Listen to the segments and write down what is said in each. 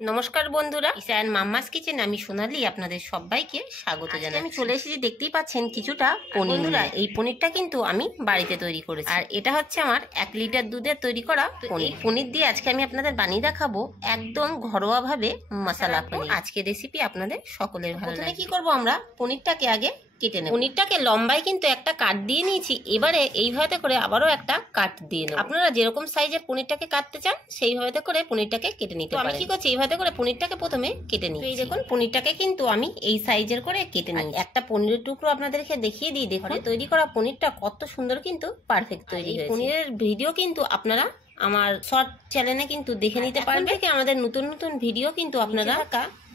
নমস্কার বন্ধুরা, Ishan mamma's kitchen আমি সোনালি আপনাদের সবাইকে স্বাগত জানাই। আমি চলে এসেছি, দেখতেই পাচ্ছেন কিছুটা পনির। বন্ধুরা, এই পনিরটা কিন্তু আমি বাড়িতে তৈরি করেছি, আর এটা হচ্ছে আমার 1 লিটার দুধের তৈরি করা পনির। পনির দিয়ে আজকে আমি আপনাদের বানিয়ে দেখাবো একদম ঘরোয়া ভাবে মশলা পনির। আজকে রেসিপি আপনাদের সকলের ভালো লাগবে। কি করব, আমরা পনিরটাকে আগে কেটে নেব। পনিরটাকে লম্বায় কিন্তু একটা কাট দিয়ে নিয়েছি, এবারে এইভাবে করে আবারও একটা কাট দিয়ে নেব। আপনারা যেরকম সাইজের পনিরটাকে কাটতে চান সেইভাবে করে পনিরটাকে কেটে নিতে পারেন। আমি কি করছি, এইভাবে করে পনিরটাকে প্রথমে কেটে নিই। এই দেখুন, পনিরটাকে কিন্তু আমি এই সাইজের করে কেটে নিই। একটা পনিরের টুকরো আপনাদেরকে দেখিয়ে দিই, দেখুন তৈরি করা পনিরটা কত সুন্দর কিন্তু পারফেক্ট তৈরি হয়েছে। পনিরের ভিডিও কিন্তু আপনারা আমার শর্ট চ্যানেলে কিন্তু দেখে নিতে পারবেন। আমাদের নতুন নতুন ভিডিও কিন্তু আপনারা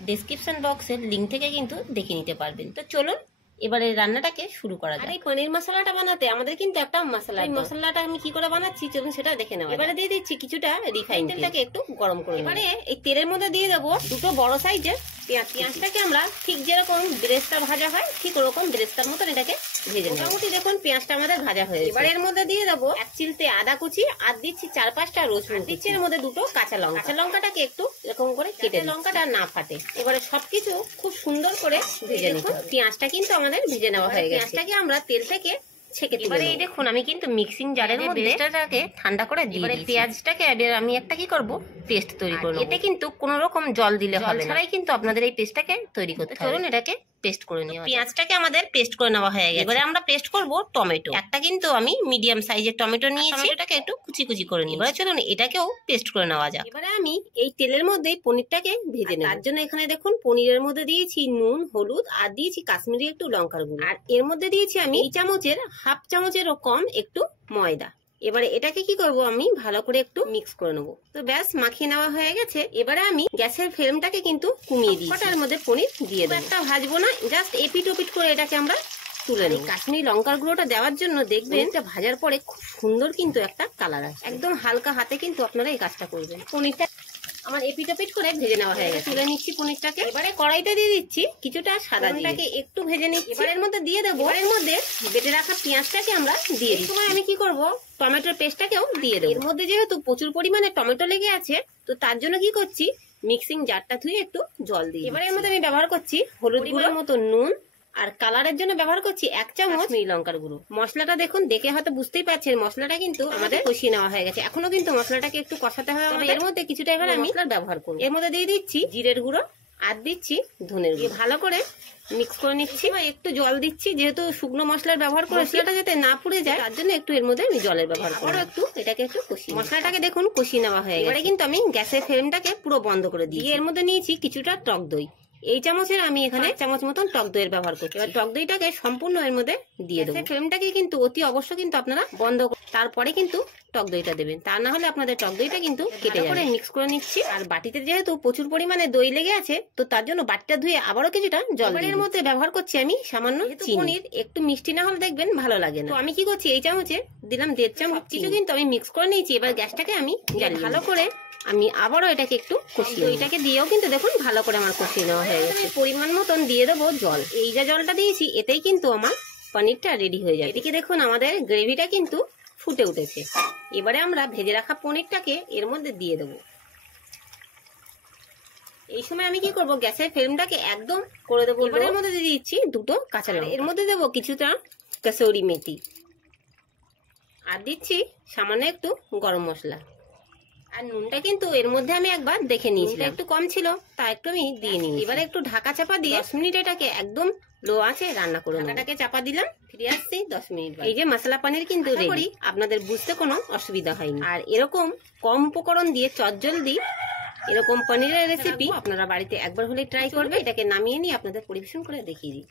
ডেসক্রিপশন বক্সের লিঙ্ক থেকে কিন্তু দেখে নিতে পারবেন। তো চলুন এবারে রান্নাটাকে শুরু করা যায়। এই পনির মশলাটা বানাতে আমাদের কিন্তু একটা মশলা, এই মশলাটা আমি কি করে বানাচ্ছি চলুন সেটা দেখে নেব। এবারে দিয়ে দিচ্ছি কিছুটা রিফাইন তেলটাকে একটু গরম করে। এবারে এই তেলের মধ্যে দিয়ে দেবো দুটো বড় সাইজের পেঁয়াজ। পেঁয়াজটাকে আমরা ঠিক যেরকম বেরেস্তা ভাজা হয় ঠিক ওরকম বেরেস্তার মতন এটাকে ভেজে নেব। মোটামুটি দেখুন পেঁয়াজটা আমাদের ভাজা হয়ে গেছে। এবারে এর মধ্যে দিয়ে দেবো 1 চিলতে আদা কুচি, আর দিচ্ছি 4-5টা রসুন, দিচ্ছি এর মধ্যে দুটো কাঁচা লঙ্কা। কাঁচা লঙ্কাটাকে একটু এরকম করে কেটে, লঙ্কাটা না ফাটে। এবারে সবকিছু খুব সুন্দর করে ভেজে নেব। পেঁয়াজটা কিন্তু আমাদের ভেজে নেওয়া হয়ে গেছে। পেঁয়াজটাকে আমরা তেল থেকে ছেঁকে তুলে নেব। এই দেখুন, আমি কিন্তু মিক্সিং জারের মধ্যে পেস্টটাকে ঠান্ডা করে দিই। এবারে পেঁয়াজটাকে আমি একটা কি করব, পেস্ট তৈরি করব। এতে কিন্তু কোনো রকম জল দিলে হবে না, ছাড়াই কিন্তু আপনাদের এই পেস্টটাকে তৈরি করতে হবে। চলুন এটাকে পেস্ট করে নিই। পেঁয়াজটাকে আমাদের পেস্ট করে নেওয়া হয়ে গেছে। এবারে আমরা পেস্ট করব টমেটো। একটা কিন্তু আমি মিডিয়াম সাইজের টমেটো নিয়েছি, এটাকে একটু কুচি কুচি করে নিই। এবারে চলুন এটাকেও পেস্ট করে নেওয়া যাক। এবারে আমি এই তেলের মধ্যে পনিরটাকে ভেজে নেব। তার জন্য এখানে দেখুন পনিরের মধ্যে দিয়েছি নুন, হলুদ, আর দিয়েছি কাশ্মীরি একটু লঙ্কার গুঁড়ো, আর এর মধ্যে দিয়েছি আমি এই চামচের হাফ চামচেরও কম একটু ময়দা। এবারে এটাকে কি করব, আমি ভালো করে একটু মিক্স করে নেবো। তো ব্যাস মাখিয়ে নেওয়া হয়ে গেছে। এবারে আমি গ্যাসের ফ্লেমটাকে কিন্তু কমিয়ে দিই। কটার মধ্যে পনির দিয়ে দেবো। একটা ভাজবো না, জাস্ট এপিট ওপিট করে এটাকে আমরা তুলে নিই। কাশ্মীরি লঙ্কার গুঁড়োটা দেওয়ার জন্য দেখবেন এটা ভাজার পরে খুব সুন্দর কিন্তু একটা কালার আসে। একদম হালকা হাতে কিন্তু আপনারা এই কাজটা করবেন। পনিরটা আমার এপিট ওপিট করে ভেজে নেওয়া হয়ে গেছে। তুলে নিচ্ছি পনিরটাকে। এবারে কড়াইতে দিয়ে দিচ্ছি কিছুটা সাদা জিরাটাকে একটু ভেজে নিচ্ছি। এবারের মধ্যে দিয়ে দেবো, এর মধ্যে বেটে রাখা পেঁয়াজটাকে আমরা দিয়ে দিই। সময় আমি কি করব, টমেটোর পেস্টটাকেও দিয়ে দেবো। এর মধ্যে যেহেতু প্রচুর পরিমাণে টমেটো লেগে আছে, তো তার জন্য কি করছি, মিক্সিং জারটা ধুয়ে একটু জল দিই। এবারে এর মধ্যে আমি ব্যবহার করছি হলুদ গুঁড়োর মতো নুন, আর কালারের জন্য ব্যবহার করছি 1 চামচ কাশ্মীরি লঙ্কার গুঁড়ো। মশলাটা দেখুন, দেখে হয়তো বুঝতেই পারছেন মশলাটা কিন্তু আমাদের কষিয়ে নেওয়া হয়ে গেছে। এখনো কিন্তু মশলাটাকে একটু কষাতে হবে। এর মধ্যে কিছুটা এবার আমি মশলার ব্যবহার করব। এর মধ্যে দিয়ে দিচ্ছি জিরের গুঁড়ো, আর দিচ্ছি ধনের গুঁড়ো। ভালো করে মিক্স করে নিচ্ছি। একটু জল দিচ্ছি, যেহেতু শুকনো মশলার ব্যবহার করে মশলাটা যাতে না পুড়ে যায় তার জন্য একটু এর মধ্যে আমি জলের ব্যবহার করব। একটু এটাকে একটু কষিয়ে, মশলাটাকে দেখুন কষিয়ে নেওয়া হয়ে গেছে। এবারে কিন্তু আমি গ্যাসের ফ্লেমটাকে পুরো বন্ধ করে দিই। এর মধ্যে নিয়েছি কিছুটা টক দই। এই চামচের আমি এখানে 1 চামচ মতন টক দইয়ের ব্যবহার করছি। এবার টক দইটাকে সম্পূর্ণ এর মধ্যে দিয়ে দেবো। ফ্লেমটাকে কিন্তু অতি অবশ্য কিন্তু আপনারা বন্ধ তারপরে কিন্তু টক দইটা দেবেন, তা না হলে আপনাদের টক দইটা কিন্তু কেটে যাবে। মিক্স করে নিচ্ছি। আর বাটিতে যেহেতু প্রচুর পরিমাণে দই লেগে আছে, তো তার জন্য বাটিটা ধুয়ে আবারও কিছুটা জল এর মধ্যে ব্যবহার করছি আমি সামান্য চিনি। পনির একটু মিষ্টি না হলে দেখবেন ভালো লাগে না, তো আমি কি করছি এই চামচে দিলাম 1.5 চামচ। কিছু কিন্তু আমি মিক্স করে নিয়েছি। এবার গ্যাসটাকে আমি ভালো করে আমি আবারও এটাকে একটু কষিয়ে, এটাকে দিয়েও কিন্তু দেখুন ভালো করে আমার কষিয়ে নেওয়া হয়ে গেছে। পরিমাণ মতন দিয়ে দেবো জল। এই যে জলটা দিয়েছি এতেই কিন্তু আমার পনিরটা রেডি হয়ে যায়। এদিকে দেখুন আমাদের গ্রেভিটা কিন্তু ফুটে উঠেছে। এবারে আমরা ভেজে রাখা পনিরটাকে এর মধ্যে দিয়ে দেবো। এই সময় আমি কি করব, গ্যাসের ফ্লেমটাকে একদম করে দেবো। এবারে এর মধ্যে দিয়ে দিচ্ছি দুটো কাঁচা লঙ্কা, এর মধ্যে দেবো কিছুটা কসুরি মেথি, আর দিচ্ছি সামান্য একটু গরম মশলা। আর নুনটা কিন্তু এর মধ্যে আমি একবার দেখে নিয়েছিলাম, একটু কম ছিল, তা একটু আমি দিয়ে নিই। এবারে একটু ঢাকা চাপা দিয়ে 10 মিনিট এটাকে একদম লো আছে রান্না করুন। ঢাকাটাকে চাপা দিলাম, ফিরে আসছি 10 মিনিট। এই যে মশলা পনির কিন্তু রেডি। আপনাদের বুঝতে কোনো অসুবিধা হয়নি। আর এরকম কম উপকরণ দিয়ে চটজলদি এরকম পনিরের রেসিপি আপনারা বাড়িতে একবার হলে ট্রাই করবে। এটাকে নামিয়ে নিয়ে আপনাদের পরিবেশন করে দেখিয়ে দিই।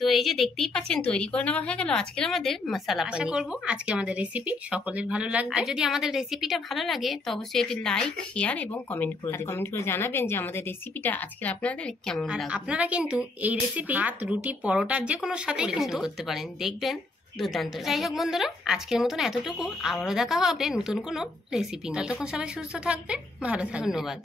তো এই যে দেখতেই পাচ্ছেন তৈরি করে নেওয়া হয়ে গেল আজকের আমাদের মশলা পনির। আশা করব আজকে আমাদের রেসিপি সকলের ভালো লাগবে। আর যদি আমাদের রেসিপিটা ভালো লাগে তো অবশ্যই এটি লাইক, শেয়ার এবং কমেন্ট করে দেবেন। কমেন্ট করে জানাবেন যে আমাদের রেসিপিটা আজকের আপনাদের কেমন লাগবে। আপনারা কিন্তু এই রেসিপি ভাত, রুটি, পরোটার যে কোনো সাথে কিন্তু করতে পারেন, দেখবেন দুর্দান্ত। যাই হোক বন্ধুরা, আজকের মতন এতটুকু। আবারও দেখা হবে নতুন কোনো রেসিপি নিয়ে। ততক্ষণ সবাই সুস্থ থাকবেন, ভালো থাকবেন। ধন্যবাদ।